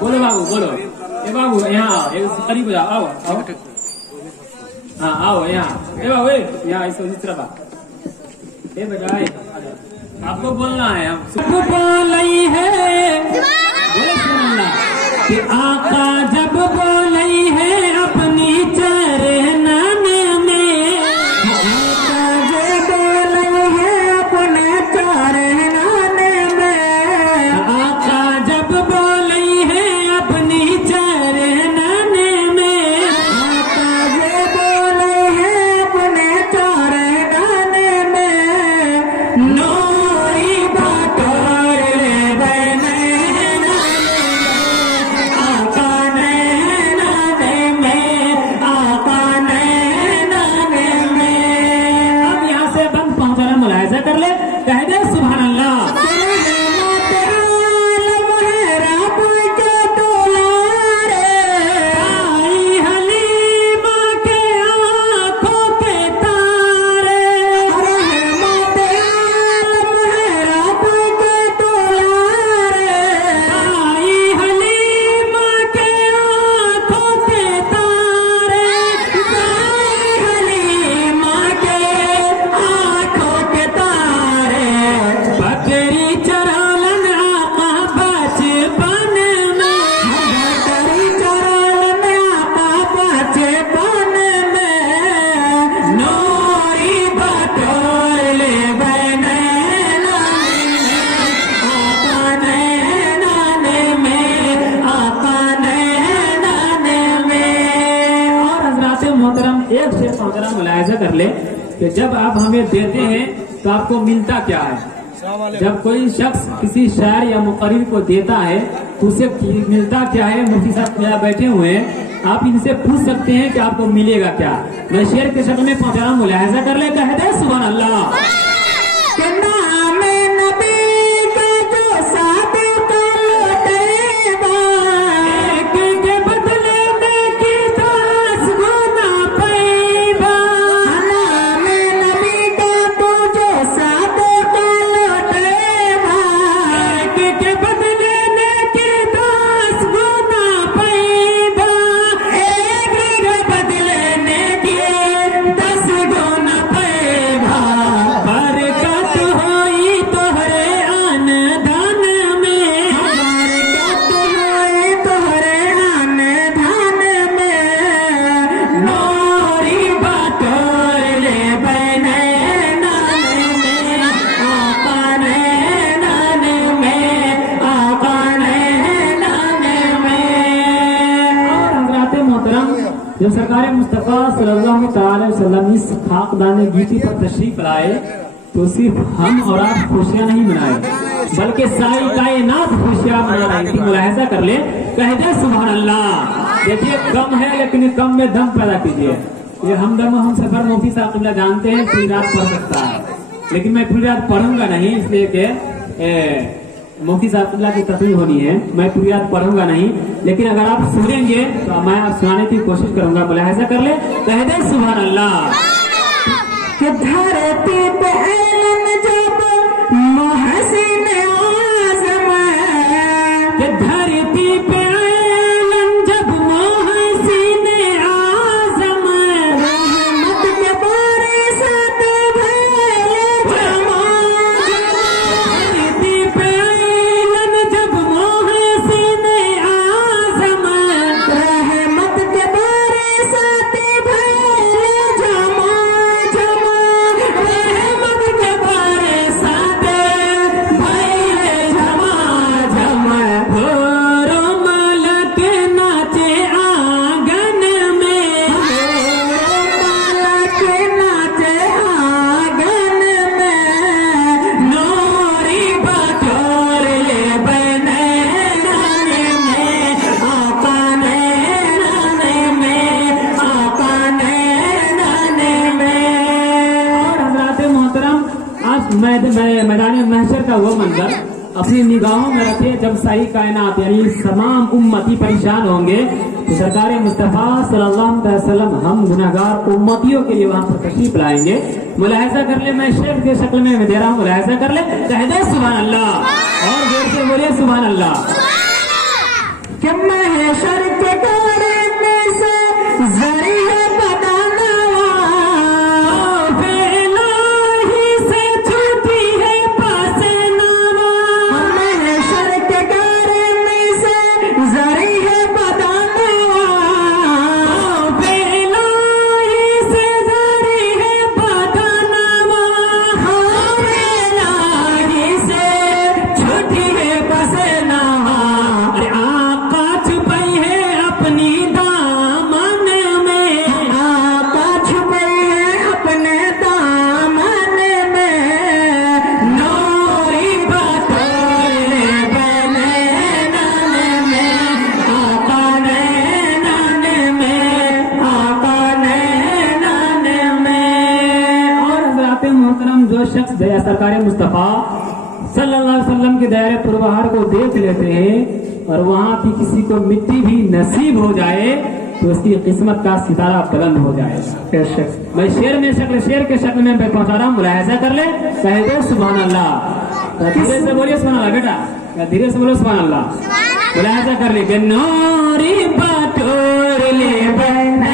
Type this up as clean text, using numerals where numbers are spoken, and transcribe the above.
बोलो बाबू बोलो। ए बाबू यहाँ आओ, करीब जाओ, आओ आओ। हाँ आओ यहाँ। ए बाबू यहाँ इस तरफ आ। ए बेटा आपको बोलना है, हम बोलई है बोले सुनना कि आका जब बोलई है अपनी चरणन में, आका जब बोलई है अपने चरणन में, आका जब बोलई है अपनी चरणन में, आका जब बोलई है अपने चरणन में, नोरी बटोर ले बहन आका नैनन में, आका नैनन में। अब यहाँ से बंद पहुंचाना मुलाहिजा कर ले, कह दे सुभान अल्लाह। मुलाहिजा कर ले कि जब आप हमें देते हैं तो आपको मिलता क्या है। जब कोई शख्स किसी शायर या मुकर्रिर को देता है तो उसे मिलता क्या है। मुफ्ती साहब यहाँ बैठे हुए हैं, आप इनसे पूछ सकते हैं कि आपको मिलेगा क्या। मैं शेर के शक्ल में पहुंचा रहा, मुलाहिजा कर ले, कह दे सुभान अल्लाह। जब सरकार मुस्तफा सल्लल्लाहु अलैहि वसल्लम इस खाकदाने गीती पर तशरीफ लाए तो सिर्फ हम और आप खुशियां नहीं मनाए, बल्कि सारी कायनात खुशियां मना रही थी। मुलाहिजा कर ले, कह दे सुभान अल्लाह। देखिए कम है लेकिन कम में दम पैदा कीजिए। ये हमदम हम सफर मुफ्ती साहब जानते हैं, पूरी रात पढ़ सकता है, लेकिन मैं पूरी रात पढ़ूंगा नहीं, इसलिए कि मुफ्ती साहब की तकलीफ होनी है। मैं पूरी रात पढ़ूंगा नहीं, लेकिन अगर आप सुनेंगे तो मैं आप सुनाने की कोशिश करूंगा। मुलाहिजा कर ले, कह दे सुभान अल्लाह। धरती पे जब मोहसिन आज़म, धरती पे जब मोहसिन आज़म, रहमत के बारिश भले जमा, धरती पे जब मोहसिन आज़म, रहमत के बारिश भले जमा जमा, रहमत के बारिश भले जमा जमा। भोरो मलक नाचे आंगन में, मलक नाचे आंगन में, नूरी बटोर ले बनैनन में, आका नैनन में, आका नैनन में। और हज़रात मोहतरम, आज मैदान महशर का वो मंजर अपनी निगाहों में रखे जब सारी कायनात यानी तमाम उम्मती परेशान होंगे तो सरकार मुस्तफा सल्लल्लाहु अलैहि वसल्लम हम गुनाहगार उम्मतियों के लिए वहाँ पर तशरीफ लाएंगे। मुलाहिजा कर ले, मैं शेर के शक्ल में दे रहा हूँ, मुलाहिजा कर ले, कह दे सुभान अल्लाह। और जोर से बोलिए सुभान अल्लाह। कि महशर के गाड़े में से जरिए बताना बेलाही से छूटी है पासनावा। महशर के गाड़े में से जरिए बताना बेलाही से जरी है पासनावा। बेलाही से छूटी है पसनावा। अरे आका छुपाई है अपनी दामन में। आका छुपई है अपने दामन में। नूरी बटोरे बने नन में। आका नैनन में। आका नैनन में। और हज़रात मोहतरम जो शख्स दया सरकार मुस्तफ़ा सल्लल्लाहु अलैहि वसल्लम के दायरे पुरबहार को देख लेते हैं और वहाँ की किसी को मिट्टी भी नसीब हो जाए तो उसकी किस्मत का सितारा बुलंद हो जाएगा। मैं शेर के शक्ल में पहुंचा रहा हूँ, मुलाहिजा कर ले, कह दो सुभान अल्लाह। धीरे से बोलिए सुभान अल्लाह बेटा, धीरे से बोलो सुभान अल्लाह। मुलाहिजा कर ले। नूरी बटोर ले बने